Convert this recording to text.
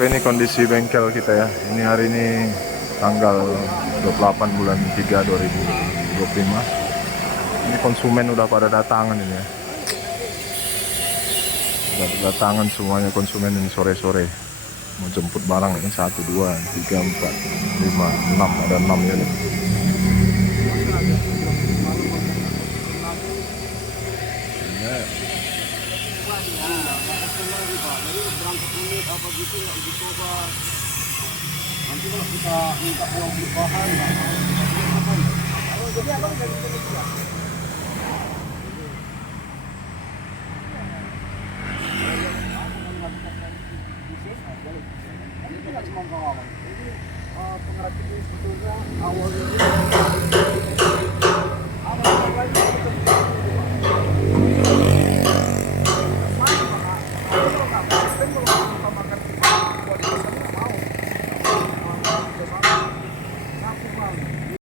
Ini kondisi bengkel kita ya. Ini hari ini tanggal 28 bulan 3 2025. Ini konsumen udah pada datangan ini ya. Udah datangan semuanya konsumen ini sore-sore. Mau jemput barang ini 1, 2, 3, 4, 5, 6. Ada 6 ya nih. Nanti kalau kita minta uang perubahan, jadi abang dari Indonesia. Ini tidak cuma kawan. Ini pengrajin ini sebetulnya awalnya awal lagi